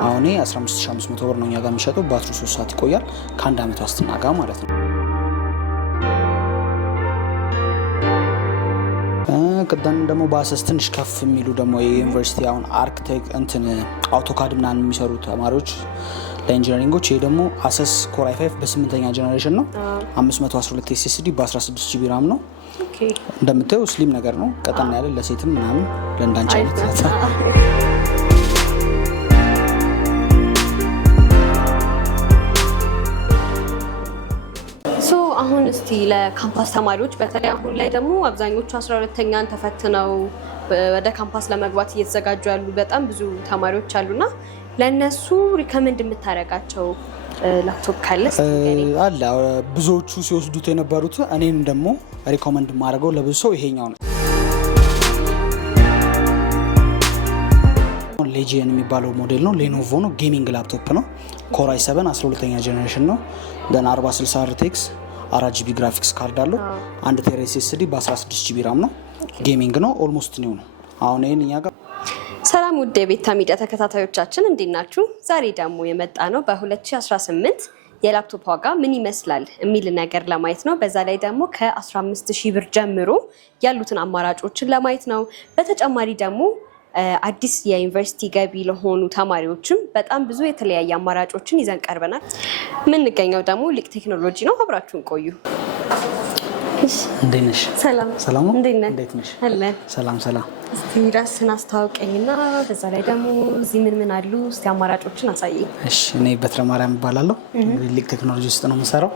አሁን 15500 ብር ነው እኛ ጋር የሚሸጠው። ባትሪ 3 ሰዓት ይቆያል ከአንድ አመት ዋስትና ጋር ማለት ነው። ቀደም ደግሞ በአሰስ ትንሽ ከፍ የሚሉ ደግሞ የዩኒቨርሲቲ አሁን አርክቴክት እንትን አውቶካድ ምናምን የሚሰሩ ተማሪዎች ለኢንጂነሪንጎች ይሄ ደግሞ አሰስ ኮር i5 በ8ኛ ጀነሬሽን ነው 512 SSD በ16 GB RAM ነው። እንደምታዩ ስሊም ነገር ነው። ቀጠን ያለ ለሴትም ምናምን ለእንዳንቺ አይነት አሁን እስቲ ለካምፓስ ተማሪዎች በተለይ አሁን ላይ ደግሞ አብዛኞቹ 12ኛን ተፈትነው ወደ ካምፓስ ለመግባት እየተዘጋጁ ያሉ በጣም ብዙ ተማሪዎች አሉና ለነሱ ሪከመንድ የምታደርጋቸው ላፕቶፕ ካለ አለ? ብዙዎቹ ሲወስዱት የነበሩት እኔም ደግሞ ሪከመንድ ማድረገው ለብዙ ሰው ይሄኛው ነው። ሌጂየን የሚባለው ሞዴል ነው። ሌኖቮ ነው። ጌሚንግ ላፕቶፕ ነው። ኮር i7 12ኛ ጀነሬሽን ነው። ደን 4060 RTX 4GB ግራፊክስ ካርድ አለው። 1 ቴራ SSD በ16GB RAM ነው። ጌሚንግ ነው። ኦልሞስት ኒው ነው። አሁን ይሄን እኛ ጋር ሰላም ውድ የቤታ ሚዲያ ተከታታዮቻችን እንዴት ናችሁ? ዛሬ ደግሞ የመጣ ነው በ2018 የላፕቶፕ ዋጋ ምን ይመስላል የሚል ነገር ለማየት ነው። በዛ ላይ ደግሞ ከ15000 ብር ጀምሮ ያሉትን አማራጮችን ለማየት ነው። በተጨማሪ ደግሞ አዲስ የዩኒቨርሲቲ ገቢ ለሆኑ ተማሪዎችም በጣም ብዙ የተለያየ አማራጮችን ይዘን ቀርበናል። የምንገኘው ደግሞ ሊቅ ቴክኖሎጂ ነው። አብራችሁን ቆዩ። እንዴት ነሽ? ሰላም ሰላም ነው። እንዴት ነሽ? አለን። ሰላም ሰላም። እስቲ ራስን አስተዋውቀኝና በዛ ላይ ደግሞ እዚህ ምን አሉ እስቲ አማራጮችን አሳየኝ። እሺ፣ እኔ በትረ ማርያም እባላለሁ። ሊቅ ቴክኖሎጂ ውስጥ ነው የምሰራው።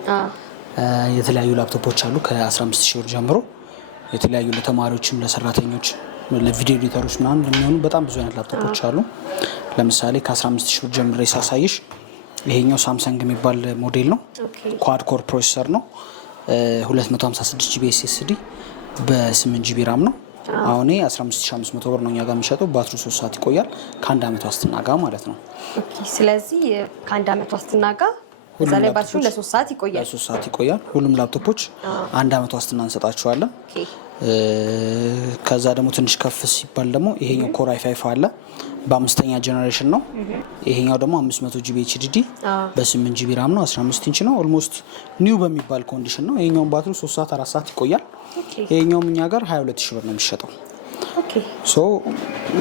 የተለያዩ ላፕቶፖች አሉ ከ15000 ብር ጀምሮ የተለያዩ ለተማሪዎችም ለሰራተኞች ለቪዲዮ ኤዲተሮች ምናምን የሚሆኑ በጣም ብዙ አይነት ላፕቶፖች አሉ። ለምሳሌ ከ15000 ብር ጀምሬ ሳሳይሽ ይሄኛው ሳምሰንግ የሚባል ሞዴል ነው። ኳድ ኮር ፕሮሰሰር ነው። 256GB SSD በ8GB RAM ነው። አሁን 15500 ብር ነው እኛ ጋር የሚሸጠው። ባትሪ 3 ሰዓት ይቆያል ከአንድ አመት ዋስትና ጋር ማለት ነው። ስለዚህ ከአንድ አመት ዋስትና ጋር እዛ ላይ ባትሪ ለ3 ሰዓት ይቆያል። ለ3 ሰዓት ይቆያል። ሁሉም ላፕቶፖች አንድ አመት ዋስትና እንሰጣቸዋለን። ከዛ ደግሞ ትንሽ ከፍ ሲባል ደግሞ ይሄኛው ኮር i5 አለ በ5ኛ ጀነሬሽን ነው። ይሄኛው ደግሞ 500GB HDD በ8GB RAM ነው። 15 ኢንች ነው። ኦልሞስት ኒው በሚባል ኮንዲሽን ነው። ይሄኛው ባትሪ 3 ሰዓት 4 ሰዓት ይቆያል። ይሄኛው እኛ ጋር 22000 ብር ነው የሚሸጠው። ሶ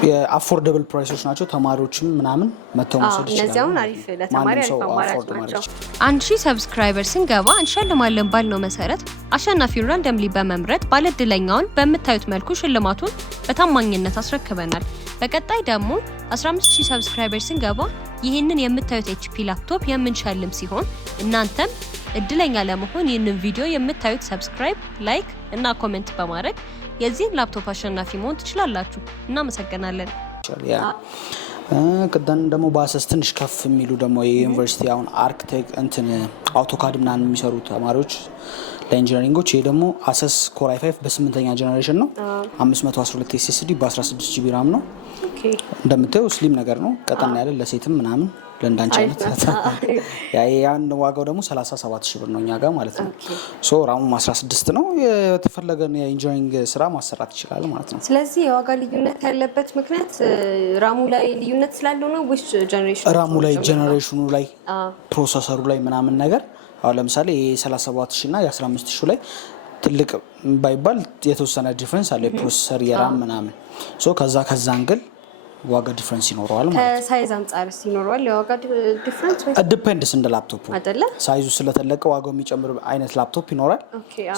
የአፎርደብል ፕራይሶች ናቸው። ተማሪዎችም ምናምን መተው መውሰድ ይችላሉ። እነዚያውን አሪፍ ለተማሪ አሪፍ አማራጭ ናቸው። 1000 ሰብስክራይበር ስንገባ እንሸልማለን ባልነው መሰረት አሸናፊውን ራንደምሊ በመምረጥ ባለድለኛውን በምታዩት መልኩ ሽልማቱን በታማኝነት አስረክበናል። በቀጣይ ደግሞ 15000 ሰብስክራይበር ስንገባ ይህንን የምታዩት HP ላፕቶፕ የምንሸልም ሲሆን እናንተም እድለኛ ለመሆን ይህንን ቪዲዮ የምታዩት ሰብስክራይብ፣ ላይክ እና ኮሜንት በማድረግ የዚህ ላፕቶፕ አሸናፊ መሆን ትችላላችሁ። እናመሰግናለን። ቀደም ደግሞ በአሰስ ትንሽ ከፍ የሚሉ ደግሞ የዩኒቨርሲቲ አሁን አርክቴክት እንትን አውቶካድ ምናምን የሚሰሩ ተማሪዎች ለኢንጂነሪንጎች ይሄ ደግሞ አሰስ ኮር i5 በ8ኛ ጀነሬሽን ነው 512 SSD በ16GB RAM ነው። እንደምታዩ ስሊም ነገር ነው። ቀጠን ያለ ለሴትም ምናምን ለእንዳንቺ አይነት ያን ዋጋው ደግሞ 37000 ብር ነው እኛ ጋር ማለት ነው። ሶ ራሙ 16 ነው። የተፈለገን የኢንጂነሪንግ ስራ ማሰራት ይችላል ማለት ነው። ስለዚህ የዋጋ ልዩነት ያለበት ምክንያት ራሙ ላይ ልዩነት ስላለው ነው ወይስ ጀነሬሽኑ? ራሙ ላይ ጀነሬሽኑ ላይ ፕሮሰሰሩ ላይ ምናምን ነገር አሁን ለምሳሌ የ37000 እና የ15000 ላይ ትልቅ ባይባል የተወሰነ ዲፈረንስ አለ። የፕሮሰሰር የራም ምናምን ሶ ከዛ አንግል ዋጋ ዲፈረንስ ይኖረዋል ማለት ነው። ከሳይዝ አንፃር ሲኖረዋል የዋጋ ዲፈረንስ ወይ ዲፔንድስ እንደ ላፕቶፑ አይደለ? ሳይዙ ስለተለቀ ዋጋው የሚጨምር አይነት ላፕቶፕ ይኖራል።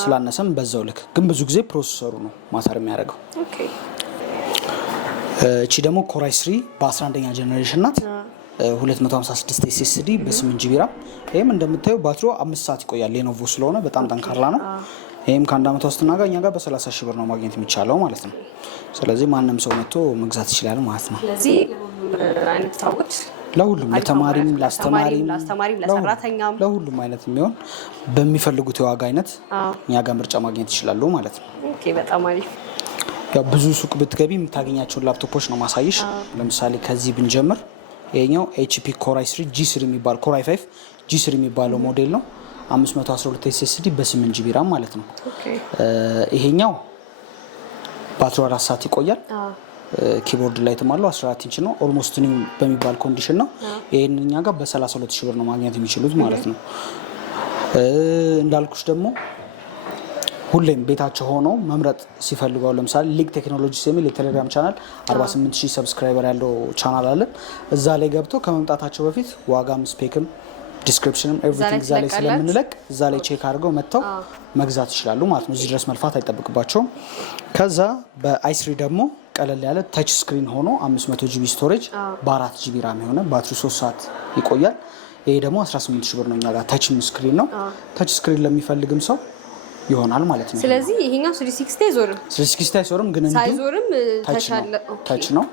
ስላነሰም በዛው ልክ ግን ብዙ ጊዜ ፕሮሰሰሩ ነው ማተር የሚያደርገው። እቺ ደግሞ ኮር i3 በ11ኛ ጀነሬሽን ናት። 256 SSD በ8GB RAM። ይሄም እንደምታዩ ባትሪው 5 ሰዓት ይቆያል። ሌኖቮ ስለሆነ በጣም ጠንካራ ነው። ይሄም ከአንድ አመት ዋስትና ጋር እኛ ጋር በ30000 ብር ነው ማግኘት የሚቻለው ማለት ነው። ስለዚህ ማንም ሰው መጥቶ መግዛት ይችላል ማለት ነው። ስለዚህ አይነት ታውቁት ለሁሉም ለተማሪም ለአስተማሪም ለሰራተኛም ለሁሉም አይነት የሚሆን በሚፈልጉት የዋጋ አይነት እኛ ጋር ምርጫ ማግኘት ይችላሉ ማለት ነው። ኦኬ፣ በጣም አሪፍ። ያው ብዙ ሱቅ ብትገቢ የምታገኛቸውን ላፕቶፖች ነው ማሳይሽ። ለምሳሌ ከዚህ ብንጀምር ይሄኛው HP Core i3 G3 የሚባል Core i5 G3 የሚባለው ሞዴል ነው። 512 SSD በ8GB RAM ማለት ነው። ይሄኛው ባትሪ 4 ሰዓት ይቆያል። ኪቦርድ ላይትም አለው 14 ኢንች ነው። ኦልሞስት ኒው በሚባል ኮንዲሽን ነው። ይሄን እኛ ጋር በ32 ሺህ ብር ነው ማግኘት የሚችሉት ማለት ነው። እንዳልኩሽ ደግሞ ሁሌም ቤታቸው ሆነው መምረጥ ሲፈልገው ለምሳሌ ሊግ ቴክኖሎጂስ የሚል የቴሌግራም ቻናል 48000 ሰብስክራይበር ያለው ቻናል አለ። እዛ ላይ ገብተው ከመምጣታቸው በፊት ዋጋም ስፔክም ዲስክሪፕሽንም ኤቭሪቲንግ እዛ ላይ ስለምንለቅ እዛ ላይ ቼክ አድርገው መጥተው መግዛት ይችላሉ ማለት ነው። እዚህ ድረስ መልፋት አይጠብቅባቸውም። ከዛ በአይ3 ደግሞ ቀለል ያለ ታች ስክሪን ሆኖ 500 ጂቢ ስቶሬጅ በ4 ጂቢ ራም የሆነ ባትሪ 3 ሰዓት ይቆያል። ይሄ ደግሞ 18 ሺህ ብር ነው። እኛ ጋር ታች ስክሪን ነው። ታች ስክሪን ለሚፈልግም ሰው ይሆናል ማለት ነው። ስለዚህ ይሄኛው 360 አይዞርም 360 አይዞርም፣ ግን ሳይዞርም ታች ነው።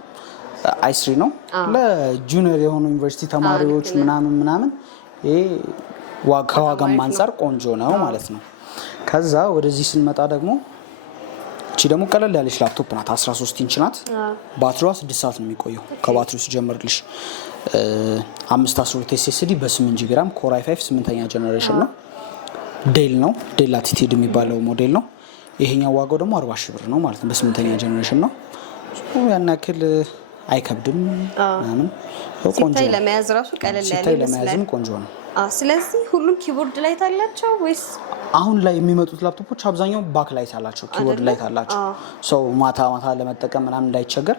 አይ3 ነው ለጁኒየር የሆኑ ዩኒቨርሲቲ ተማሪዎች ምናምን ይሄ ከዋጋም አንፃር ቆንጆ ነው ማለት ነው። ከዛ ወደዚህ ስንመጣ ደግሞ እቺ ደግሞ ቀለል ያለች ላፕቶፕ ናት። 13 ኢንች ናት። ባትሪዋ 6 ሰዓት ነው የሚቆየው። ከባትሪው ሲጀምርልሽ 512 SSD በ8 ጂቢ ራም ኮር i5 8ኛ ጀነሬሽን ነው። ዴል ነው። ዴል ላቲቲዩድ የሚባለው ሞዴል ነው። ይሄኛው ዋጋው ደግሞ 40 ሺህ ብር ነው ማለት ነው። በ8ኛ ጀነሬሽን ነው። ያን ያክል አይከብድም ምናምን ቆንጆ ነው። ለመያዝ ራሱ ቀለል ያለ ለመያዝም ቆንጆ ነው። ስለዚህ ሁሉም ኪቦርድ ላይት አላቸው ወይስ? አሁን ላይ የሚመጡት ላፕቶፖች አብዛኛው ባክ ላይት አላቸው፣ ኪቦርድ ላይት አላቸው። ሰው ማታ ለመጠቀም ምናምን እንዳይቸገር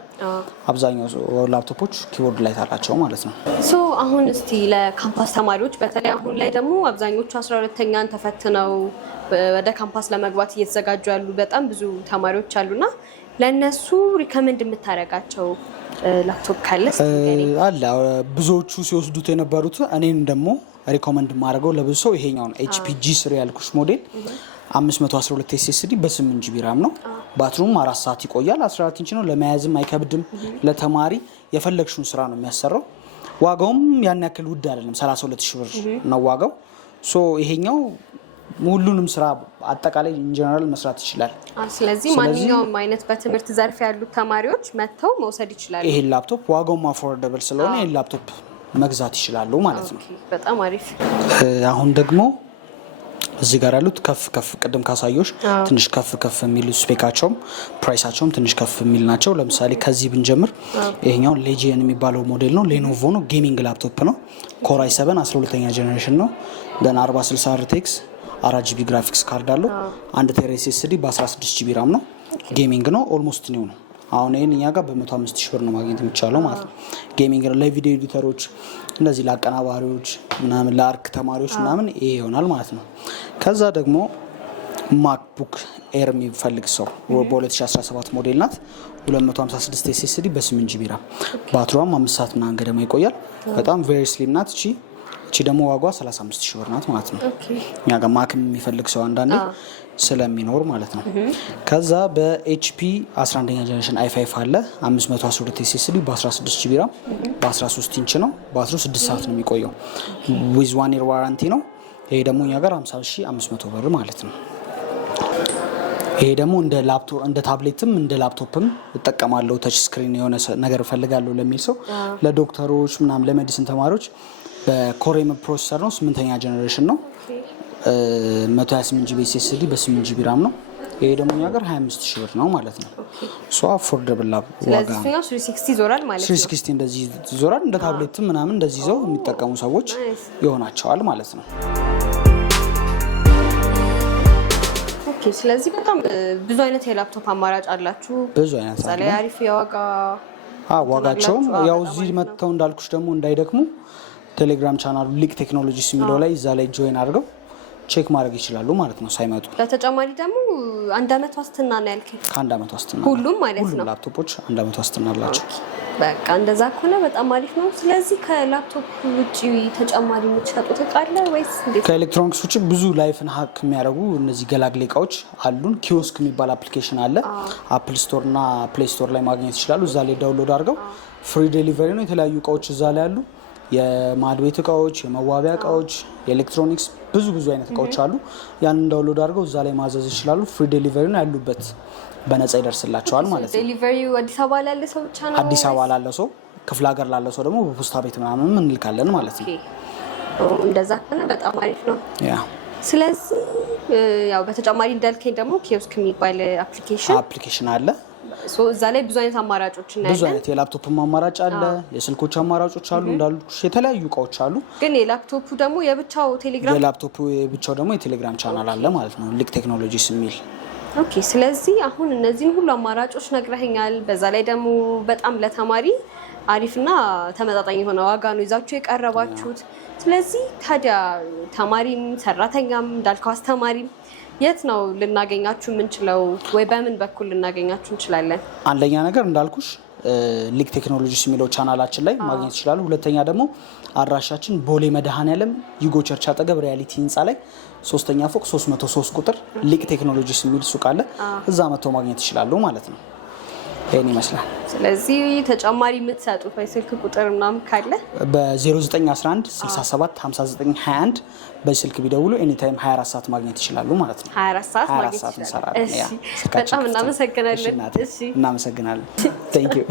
አብዛኛው ላፕቶፖች ኪቦርድ ላይት አላቸው ማለት ነው። አሁን እስቲ ለካምፓስ ተማሪዎች በተለይ አሁን ላይ ደግሞ አብዛኞቹ 12ኛን ተፈትነው ወደ ካምፓስ ለመግባት እየተዘጋጁ ያሉ በጣም ብዙ ተማሪዎች አሉና ለነሱ ሪከመንድ የምታደርጋቸው ላፕቶፕ ካለ አለ? ብዙዎቹ ሲወስዱት የነበሩት እኔን ደግሞ ሪኮመንድ ማድረገው ለብዙ ሰው ይሄኛውን HP G3 ያልኩሽ ሞዴል 512 SSD በ8 ጂቢ ራም ነው። ባትሪውም 4 ሰዓት ይቆያል። 14 ኢንች ነው። ለመያዝም አይከብድም። ለተማሪ የፈለግሽውን ስራ ነው የሚያሰራው። ዋጋውም ያን ያክል ውድ አይደለም። 32 ሺህ ብር ነው ዋጋው። ይሄኛው ሁሉንም ስራ አጠቃላይ ኢንጂነራል መስራት ይችላል። ስለዚህ ማንኛውም አይነት በትምህርት ዘርፍ ያሉት ተማሪዎች መጥተው መውሰድ ይችላሉ። ይሄን ላፕቶፕ ዋጋውም አፎርደብል ስለሆነ ይሄን ላፕቶፕ መግዛት ይችላሉ ማለት ነው። በጣም አሪፍ። አሁን ደግሞ እዚህ ጋር ያሉት ከፍ ቅድም ካሳዮሽ ትንሽ ከፍ የሚሉ ስፔካቸውም ፕራይሳቸውም ትንሽ ከፍ የሚል ናቸው። ለምሳሌ ከዚህ ብንጀምር ይሄኛው ሌጂየን የሚባለው ሞዴል ነው። ሌኖቮ ነው። ጌሚንግ ላፕቶፕ ነው። ኮር i7 12ኛ ጀነሬሽን ነው። ደን 4060 RTX 4 ጂቢ ግራፊክስ ካርድ አለው። 1 ቴራ SSD በ16 ጂቢ ራም ነው። ጌሚንግ ነው። ኦልሞስት ኒው ነው። አሁን ይሄን እኛ ጋር በ105 ሺህ ብር ነው ማግኘት የሚቻለው ማለት ነው። ጌሚንግ ነው። ለቪዲዮ ኤዲተሮች፣ እንደዚህ ለአቀናባሪዎች ምናምን፣ ለአርክ ተማሪዎች ምናምን ይሄ ይሆናል ማለት ነው። ከዛ ደግሞ ማክቡክ ኤር የሚፈልግ ሰው በ2017 ሞዴል ናት። 256 SSD በ8 ጂቢ ራም ባትሪዋም 5 ሰዓት ምናምን ገደማ ይቆያል። በጣም ቬሪ ስሊም ናት። እቺ ደግሞ ዋጋዋ 35 ሺህ ብር ናት ማለት ነው። እኛ ጋር ማክም የሚፈልግ ሰው አንዳንዴ ስለሚኖር ማለት ነው። ከዛ በኤችፒ 11ኛ ጀነሬሽን i5 አለ 512 SSD በ16 ጂቢ ራም በ13 ኢንች ነው። ባትሪው 6 ሰዓት ነው የሚቆየው። ዊዝ 1 year ዋራንቲ ነው። ይሄ ደግሞ እኛ ጋር 50500 ብር ማለት ነው። ይሄ ደግሞ እንደ ታብሌትም እንደ ላፕቶፕም እጠቀማለሁ፣ ታች ስክሪን የሆነ ነገር እፈልጋለሁ ለሚል ሰው፣ ለዶክተሮች ምናምን ለሜዲሲን ተማሪዎች በኮሬም ፕሮሰሰር ነው። 8ኛ ጀነሬሽን ነው። 128 ጂቢ SSD በ8 ጂቢ ራም ነው። ይሄ ደግሞ እኛ ጋር 25 ሺህ ብር ነው ማለት ነው። አፎርደብል ዋጋ። ስለዚህ 360 ይዞራል ማለት ነው። 360 እንደዚህ ይዞራል። እንደ ታብሌትም ምናምን እንደዚህ ይዘው የሚጠቀሙ ሰዎች ይሆናቸዋል ማለት ነው። ስለዚህ በጣም ብዙ አይነት የላፕቶፕ አማራጭ አላችሁ። ብዙ አይነት አለ። አሪፍ የዋጋ ዋጋቸውም ያው እዚህ መጥተው እንዳልኩሽ ደግሞ እንዳይደክሙ ቴሌግራም ቻናሉ ሊግ ቴክኖሎጂስ የሚለው ላይ እዛ ላይ ጆይን አድርገው ቼክ ማድረግ ይችላሉ ማለት ነው ሳይመጡ። ለተጨማሪ ደግሞ 1 አመት ዋስትና ነው ያልከኝ? ከ1 አመት ዋስትና ሁሉም ማለት ነው። ሁሉም ላፕቶፖች 1 አመት ዋስትና አላቸው። በቃ እንደዛ ከሆነ በጣም አሪፍ ነው። ስለዚህ ከላፕቶፕ ውጪ ተጨማሪ የምትሸጡት እቃ አለ ወይስ እንዴት? ከኤሌክትሮኒክስ ውጪ ብዙ ላይፍን ሀክ የሚያደርጉ እነዚህ ገላግሌ እቃዎች አሉን። ኪዮስክ የሚባል አፕሊኬሽን አለ። አፕል ስቶር እና ፕሌይ ስቶር ላይ ማግኘት ይችላሉ። እዛ ላይ ዳውንሎድ አድርገው ፍሪ ዴሊቨሪ ነው። የተለያዩ እቃዎች እዛ ላይ አሉ። የማድ ቤት እቃዎች፣ የመዋቢያ እቃዎች፣ የኤሌክትሮኒክስ ብዙ አይነት እቃዎች አሉ። ያንን ዳውንሎድ አድርገው እዛ ላይ ማዘዝ ይችላሉ። ፍሪ ዴሊቨሪ ነው ያሉበት በነፃ ይደርስላቸዋል ማለት ነው። ዴሊቨሪው አዲስ አበባ ላለ ሰው ብቻ ነው? አዲስ አበባ ላለ ሰው፣ ክፍለ ሀገር ላለ ሰው ደግሞ በፖስታ ቤት ምናምን እንልካለን ማለት ነው። እንደዛ ከሆነ በጣም አሪፍ ነው። ስለዚህ ያው በተጨማሪ እንዳልከኝ ደግሞ ኪዮስክ የሚባል አፕሊኬሽን አለ። እዛ ላይ ብዙ አይነት አማራጮች እናያለን። ብዙ አይነት የላፕቶፕ አማራጭ አለ፣ የስልኮች አማራጮች አሉ፣ እንዳልኩሽ የተለያዩ እቃዎች አሉ። ግን የላፕቶፑ ደግሞ የብቻው ቴሌግራም የላፕቶፑ የብቻው ደግሞ የቴሌግራም ቻናል አለ ማለት ነው፣ ሊክ ቴክኖሎጂስ የሚል። ኦኬ። ስለዚህ አሁን እነዚህን ሁሉ አማራጮች ነግረኸኛል። በዛ ላይ ደግሞ በጣም ለተማሪ አሪፍና ተመጣጣኝ የሆነ ዋጋ ነው ይዛችሁ የቀረባችሁት። ስለዚህ ታዲያ ተማሪም ሰራተኛም እንዳልከው አስተማሪም የት ነው ልናገኛችሁ የምንችለው ወይ በምን በኩል ልናገኛችሁ እንችላለን? አንደኛ ነገር እንዳልኩሽ ሊክ ቴክኖሎጂስ የሚለው ቻናላችን ላይ ማግኘት ይችላሉ። ሁለተኛ ደግሞ አድራሻችን ቦሌ መድኃኔዓለም ዩጎ ቸርች አጠገብ ሪያሊቲ ህንፃ ላይ 3ኛ ፎቅ 303 ቁጥር ሊክ ቴክኖሎጂስ የሚል ሱቅ አለ። እዛ መጥተው ማግኘት ይችላሉ ማለት ነው። ይሄን ይመስላል። ስለዚህ ተጨማሪ የምትሰጡት ወይ ስልክ ቁጥር ምናምን ካለ በ0911 67 59 21 በስልክ ቢደውሉ ኤኒ ታይም 24 ሰዓት ማግኘት ይችላሉ ማለት ነው። 24 ሰዓት ማግኘት ይችላሉ። በጣም እናመሰግናለን። እናመሰግናለን። ቴንክ ዩ